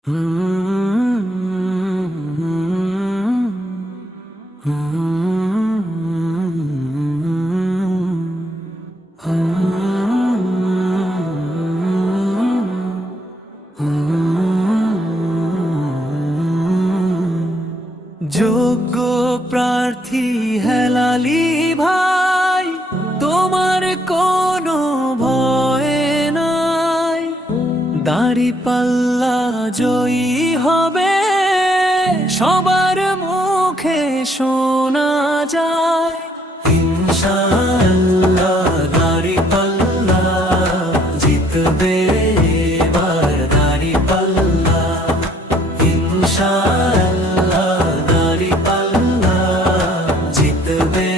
যোগ্য প্রার্থী হেলালি ভাই, তোমার কোনো ভয় নাই। দাঁড়িপাল্লা জয়ী হবে, সবার মুখে শোনা যায় ইনশাআল্লাহ। দাঁড়িপাল্লা জিতবে এবার, দাঁড়িপাল্লা ইনশাআল্লাহ। দাঁড়িপাল্লা জিতবে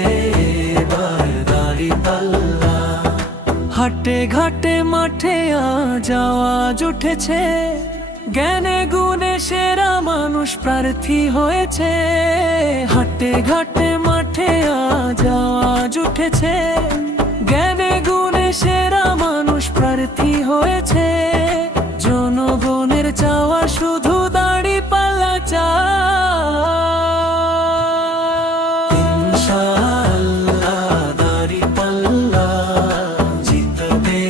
এবার, দাঁড়িপাল্লা। হাটে ঘাটে মাঠে আজ আওয়াজ উঠেছে, জ্ঞানে গুণে সেরা মানুষ প্রার্থী হয়েছে। হাটে ঘাটে মাঠে আজ আওয়াজ উঠেছে, জ্ঞানে গুণে সেরা মানুষ প্রার্থী হয়েছে। জনগণের চাওয়া শুধু দাঁড়িপাল্লা চায় ইনশাআল্লাহ। দাঁড়িপাল্লা জিতবে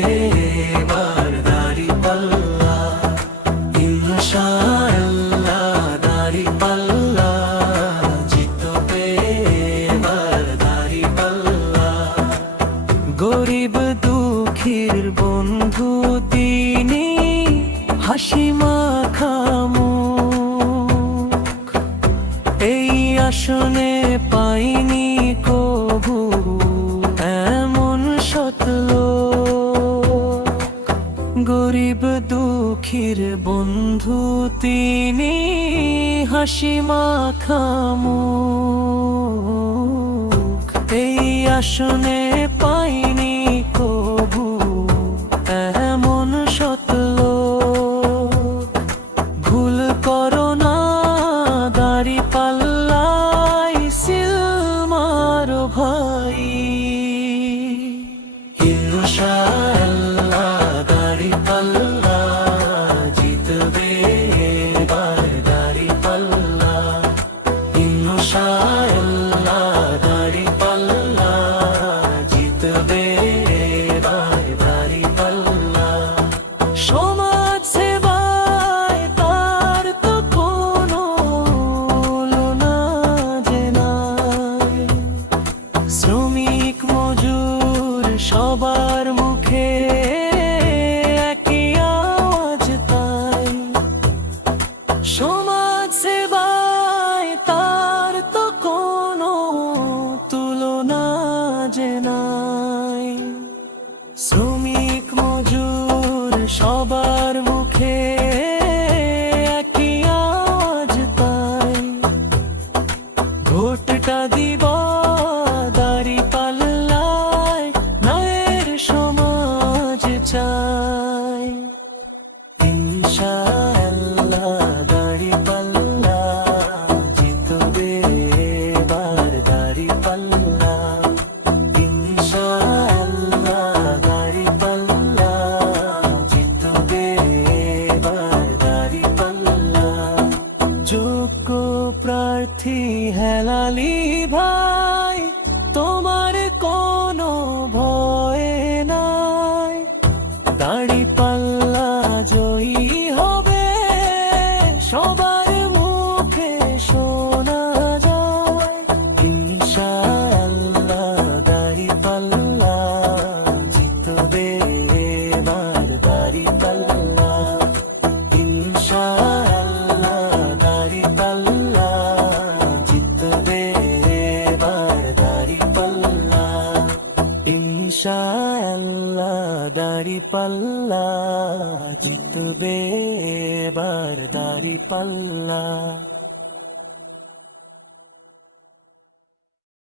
এবার, দাঁড়িপাল্লা ইনশাআল্লাহ। দাঁড়িপাল্লা জিতবে এবার, দাঁড়িপাল্লা। গরিব দুঃখীর বন্ধু তিনি, হাসি মাখা মুখ। এই আসনে পাইনি কবু এমন সৎ লোক। গরিব দুঃখীর বন্ধু তিনি, হাসি মাখা মুখ। এই আসনে পাইনি কবু এমন সৎ লোক। ভুল করো না দাঁড়িপাল্লায় সিল মারো ভাই ইনশাআল্লাহ। দাঁড়িপাল্লা জিতবে এবার, দাঁড়িপাল্লা ইনশাআল্লাহ। দাঁড়িপাল্লা জিতবে এবার, দাঁড়িপাল্লা। সমাজ সেবায় তার তো কোনো তুলনা যে নাই। শ্রমিক মজুর সবার মুখে একই আওয়াজ তাই। সমাজ সেবায় তার তো কোনো তুলনা যে নাই। শ্রমিক মজুর সবার মুখে একই আওয়াজ তাই। ভোটটা দিব দাঁড়িপাল্লায়, ন্যায়ের সমাজ চাই ইনশাআল্লাহ। দাঁড়িপাল্লা জিতবে এবার, দাঁড়িপাল্লা ইনশাআল্লাহ। দাঁড়িপাল্লা জিতবে এবার, দাঁড়িপাল্লা। যোগ্য প্রার্থী হেলালি ভাই, তোমার কোনো ভয় নাই। দাঁড়িপাল্লা জয়ী হবে, সবার মুখে শোনা যায় ইনশাআল্লাহ। দাঁড়িপাল্লা জিতবে এবার, দাঁড়িপাল্লা ইনশাআল্লাহ। দাঁড়িপাল্লা জিতবে এবার, দাঁড়িপাল্লা ইনশাআল্লাহ। দাঁড়িপাল্লা জিতবে এবার, দাঁড়িপাল্লা।